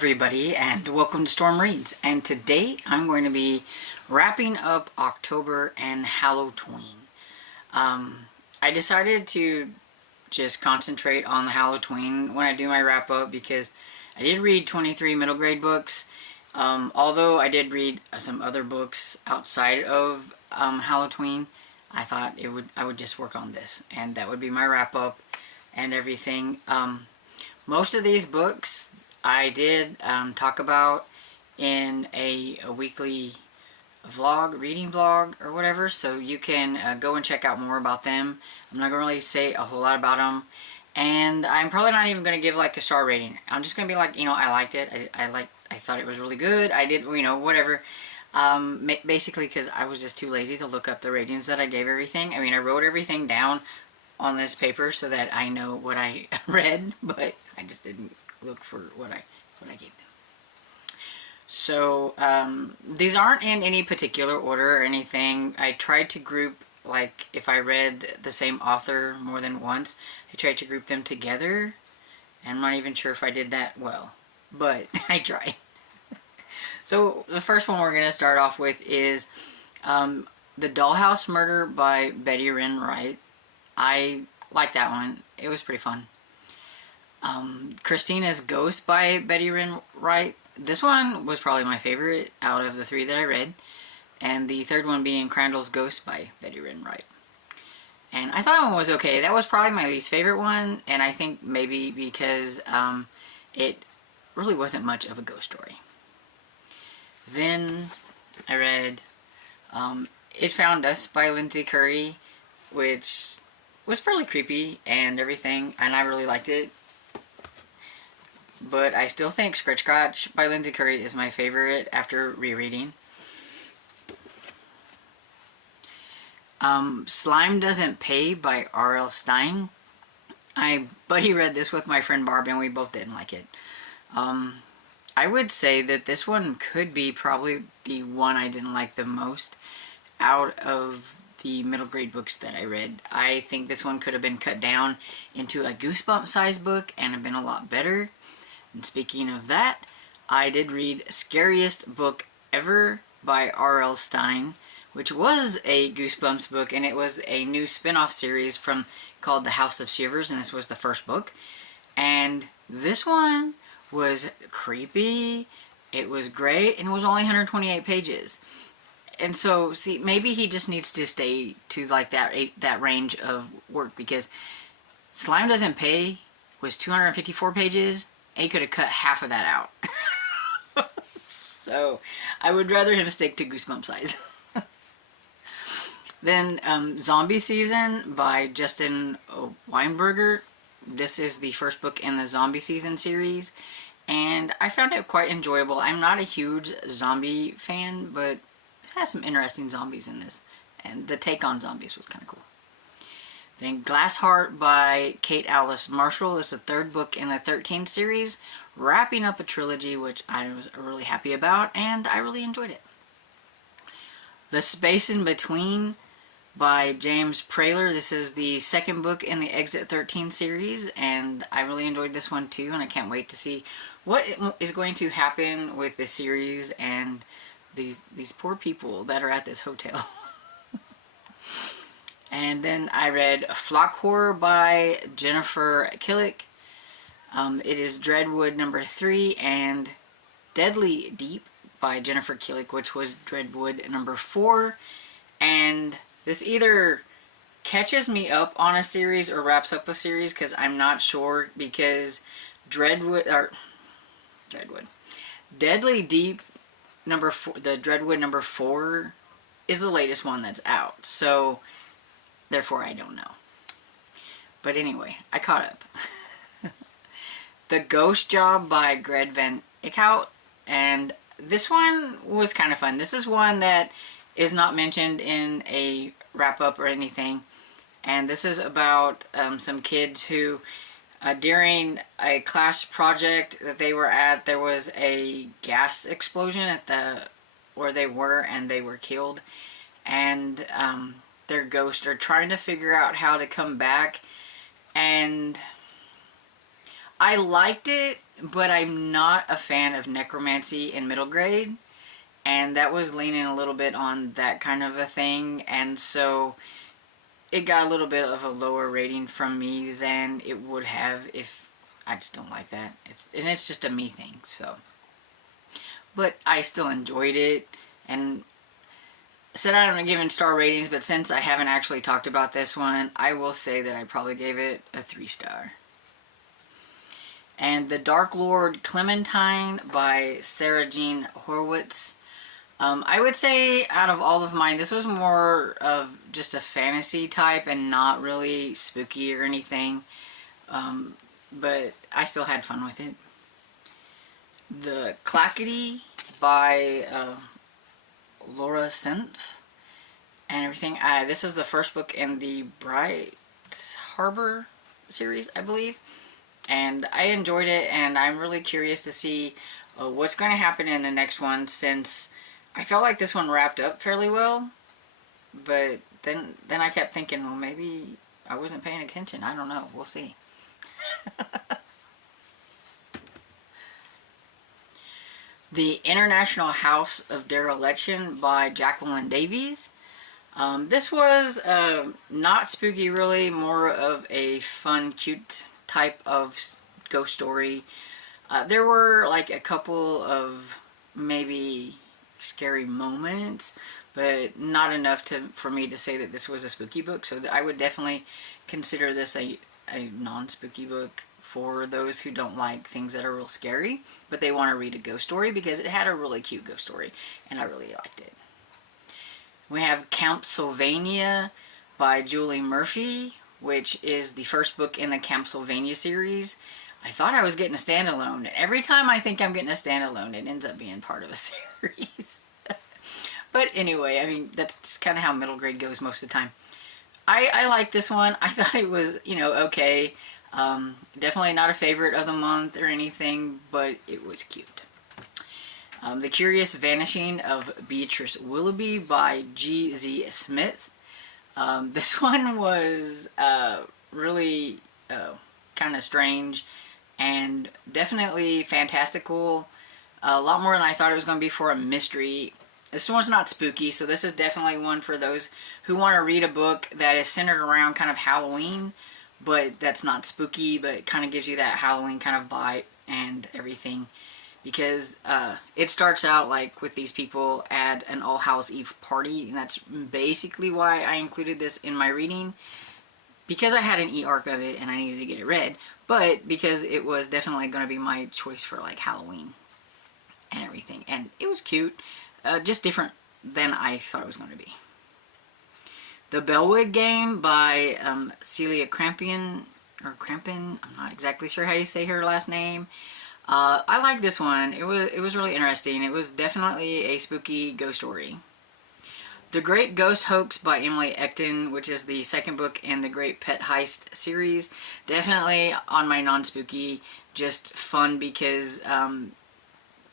everybody, and welcome to Storm Reads. And today I'm going to be wrapping up October and Hallowtween. I decided to just concentrate on the Hallowtween when I do my wrap up because I did read 23 middle grade books. Although I did read some other books outside of Hallowtween, I thought I would just work on this, and that would be my wrap up and everything. Most of these books I did talk about in a weekly vlog, reading vlog or whatever, so you can go and check out more about them. I'm not going to really say a whole lot about them, and I'm probably not even going to give like a star rating. I'm just going to be like, I liked it. I thought it was really good. I did, whatever. Basically because I was just too lazy to look up the ratings that I gave everything. I wrote everything down on this paper so that I know what I read, but I just didn't look for what I gave them. So these aren't in any particular order or anything. I tried to group, like if I read the same author more than once, I tried to group them together. And I'm not even sure if I did that well, but I tried. So the first one we're going to start off with is The Dollhouse Murder by Betty Wren Wright. I like that one. It was pretty fun. Christina's Ghost by Betty Wren Wright. This one was probably my favorite out of the three that I read. And the third one being Crandall's Ghost by Betty Wren Wright. And I thought that one was okay. That was probably my least favorite one. And I think maybe because it really wasn't much of a ghost story. Then I read It Found Us by Lindsay Curry, which was fairly creepy and everything, and I really liked it. But I still think Scritch Scratch by Lindsay Curry is my favorite after rereading. Slime Doesn't Pay by R.L. Stine. I buddy read this with my friend Barb and we both didn't like it. I would say that this one could be probably the one I didn't like the most out of the middle grade books that I read. I think this one could have been cut down into a Goosebump sized book and have been a lot better. And speaking of that, I did read Scariest Book Ever by R.L. Stine, which was a Goosebumps book, and it was a new spin-off series called The House of Shivers, and this was the first book. And this one was creepy, it was great, and it was only 128 pages. And so, see, maybe he just needs to stay to like that range of work, because Slime Doesn't Pay was 254 pages, and he could have cut half of that out. So, I would rather him stick to Goosebump size. Then, Zombie Season by Justin Weinberger. This is the first book in the Zombie Season series, and I found it quite enjoyable. I'm not a huge zombie fan, but it has some interesting zombies in this, and the take on zombies was kind of cool. Then Glass Heart by Kate Alice Marshall is the third book in the 13 series, wrapping up a trilogy which I was really happy about, and I really enjoyed it. The Space in Between by James Praler. This is the second book in the Exit 13 series, and I really enjoyed this one too, and I can't wait to see what is going to happen with this series and these poor people that are at this hotel. And then I read Flock Horror by Jennifer Killick. It is Dreadwood number 3, and Deadly Deep by Jennifer Killick, which was Dreadwood number 4. And this either catches me up on a series or wraps up a series, because I'm not sure, because Deadly Deep number 4, the Dreadwood number 4 is the latest one that's out, so therefore I don't know. But anyway, I caught up. The Ghost Job by Greg Van Ickhout, and this one was kind of fun. This is one that is not mentioned in a wrap-up or anything, and this is about some kids who during a class project that they were at, there was a gas explosion at where they were, and they were killed, and their ghosts are trying to figure out how to come back. And I liked it but I'm not a fan of necromancy in middle grade, and that was leaning a little bit on that kind of a thing, and so it got a little bit of a lower rating from me than it would have if I just don't like that. It's just a me thing, so. But I still enjoyed it, and said I don't give star ratings, but since I haven't actually talked about this one, I will say that I probably gave it a 3-star. And The Dark Lord Clementine by Sarah Jean Horwitz. I would say out of all of mine, this was more of just a fantasy type and not really spooky or anything. But I still had fun with it. The Clackety by Laura Senf and everything. This is the first book in the Bright Harbor series, I believe. And I enjoyed it, and I'm really curious to see what's going to happen in the next one, since I felt like this one wrapped up fairly well. But then I kept thinking, well, maybe I wasn't paying attention. I don't know. We'll see. The International House of Dereliction by Jacqueline Davies. This was not spooky, really, more of a fun, cute type of ghost story. There were like a couple of maybe scary moments, but not enough for me to say that this was a spooky book. So I would definitely consider this a non-spooky book for those who don't like things that are real scary, but they want to read a ghost story, because it had a really cute ghost story, and I really liked it. We have Camp Sylvania by Julie Murphy, which is the first book in the Camp Sylvania series. I thought I was getting a standalone, and every time I think I'm getting a standalone, it ends up being part of a series. But anyway, I mean, that's just kind of how middle grade goes most of the time. I like this one. I thought it was, okay. Definitely not a favorite of the month or anything, but it was cute. The Curious Vanishing of Beatrice Willoughby by G.Z. Smith. This one was really kind of strange and definitely fantastical. A lot more than I thought it was going to be for a mystery. This one's not spooky, so this is definitely one for those who want to read a book that is centered around kind of Halloween, but that's not spooky, but it kind of gives you that Halloween kind of vibe and everything. Because it starts out like with these people at an All Hallows Eve party, and that's basically why I included this in my reading. Because I had an e-arc of it and I needed to get it read, but because it was definitely going to be my choice for like Halloween and everything. And it was cute, just different than I thought it was going to be. The Bellwood Game by Celia Crampian, I'm not exactly sure how you say her last name. I like this one. It was really interesting. It was definitely a spooky ghost story. The Great Ghost Hoax by Emily Ecton, which is the second book in the Great Pet Heist series. Definitely on my non-spooky, just fun because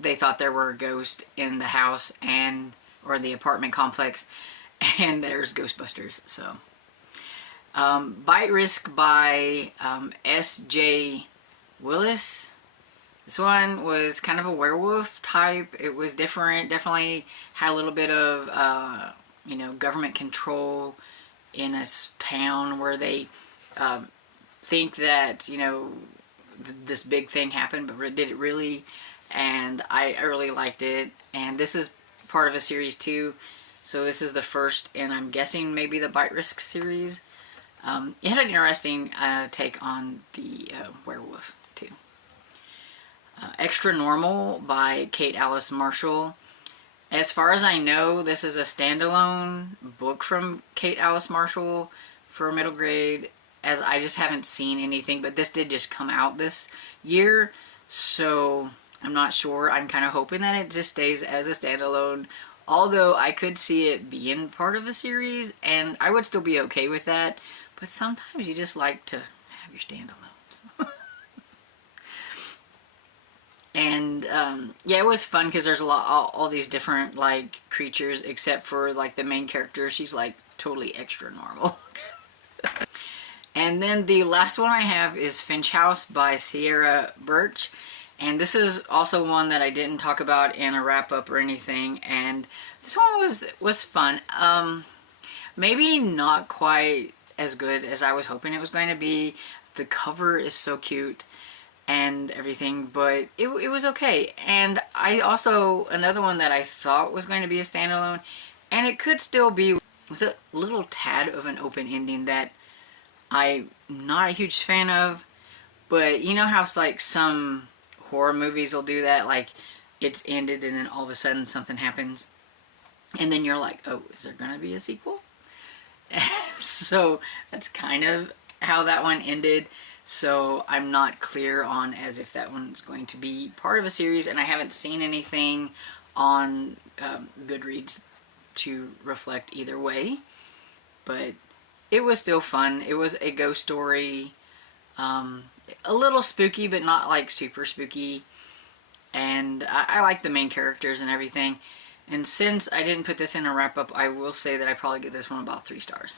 they thought there were a ghost in the house or the apartment complex, and there's Ghostbusters. So, Bite Risk by S.J. Willis. This one was kind of a werewolf type. It was different. Definitely had a little bit of, government control in a town where they think that, this big thing happened, but did it really? And I really liked it. And this is part of a series too. So this is the first, and I'm guessing maybe the Bite Risk series. It had an interesting take on the werewolf too. Extra Normal by Kate Alice Marshall. As far as I know, this is a standalone book from Kate Alice Marshall for middle grade, as I just haven't seen anything, but this did just come out this year, so I'm not sure. I'm kind of hoping that it just stays as a standalone, although I could see it being part of a series, and I would still be okay with that, but sometimes you just like to have your standalones. And yeah, it was fun because there's all these different like creatures, except for like the main character. She's like totally extra normal. And then the last one I have is Finch House by Sierra Birch, And this is also one that I didn't talk about in a wrap-up or anything, and this one was fun. Maybe not quite as good as I was hoping it was going to be. The cover is so cute and everything, but it was okay. And I also, another one that I thought was going to be a standalone, and it could still be, with a little tad of an open ending that I'm not a huge fan of. But you know how it's like some horror movies will do that, like it's ended and then all of a sudden something happens and then you're like, oh, is there gonna be a sequel? So that's kind of how that one ended. So I'm not clear on as if that one's going to be part of a series, and I haven't seen anything on Goodreads to reflect either way. But it was still fun. It was a ghost story. A little spooky, but not like super spooky. And I like the main characters and everything. And since I didn't put this in a wrap-up, I will say that I probably give this one about 3 stars.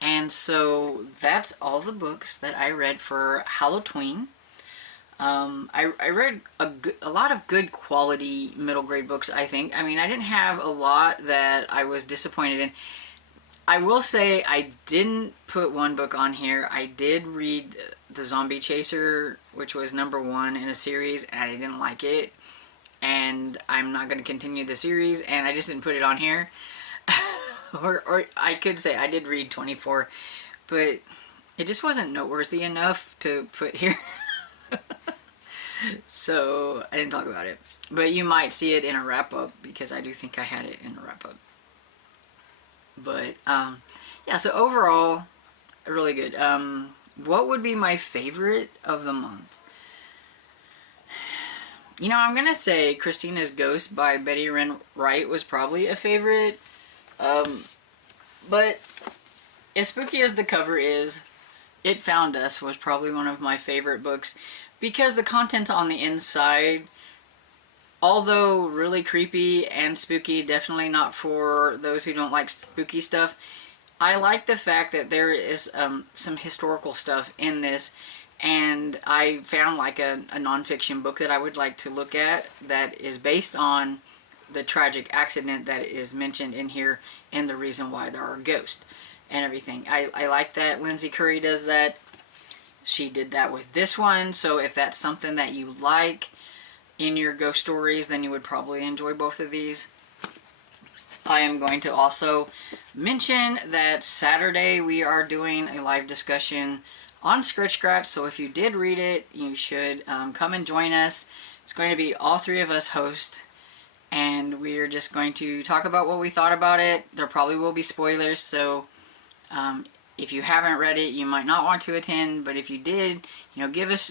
And so that's all the books that I read for Hallowtween. I read a lot of good quality middle grade books, I think. I mean, I didn't have a lot that I was disappointed in. I will say I didn't put one book on here. I did read The Zombie Chaser, which was #1 in a series, and I didn't like it. And I'm not going to continue the series, and I just didn't put it on here. or I could say I did read 24, but it just wasn't noteworthy enough to put here. So I didn't talk about it. But you might see it in a wrap-up, because I do think I had it in a wrap-up. But yeah, so overall, really good. What would be my favorite of the month? You know, I'm gonna say Christina's Ghost by Betty Wren Wright was probably a favorite. But as spooky as the cover is, It Found Us was probably one of my favorite books, because the contents on the inside, although really creepy and spooky, definitely not for those who don't like spooky stuff, I like the fact that there is some historical stuff in this, and I found like a nonfiction book that I would like to look at that is based on the tragic accident that is mentioned in here and the reason why there are ghosts and everything. I like that Lindsay Curry does that. She did that with this one, so if that's something that you like in your ghost stories, then you would probably enjoy both of these. I am going to also mention that Saturday we are doing a live discussion on Scritch Scratch, so if you did read it, you should come and join us. It's going to be all 3 of us host, and we are just going to talk about what we thought about it. There probably will be spoilers, so if you haven't read it, you might not want to attend, but if you did, you know, give us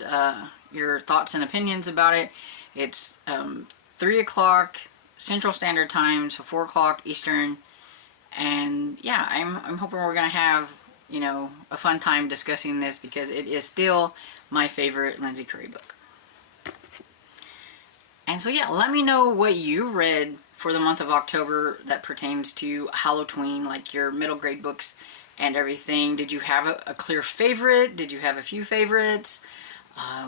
your thoughts and opinions about it. It's 3 o'clock Central Standard Time, so 4 o'clock Eastern, and yeah, I'm hoping we're gonna have, you know, a fun time discussing this, because it is still my favorite Lindsay Curry book. And so yeah, let me know what you read for the month of October that pertains to Hallowtween, like your middle grade books and everything. Did you have a clear favorite? Did you have a few favorites?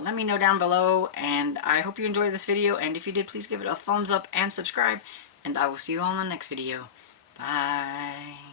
Let me know down below, and I hope you enjoyed this video, and if you did, please give it a thumbs up and subscribe, and I will see you all in the next video. Bye.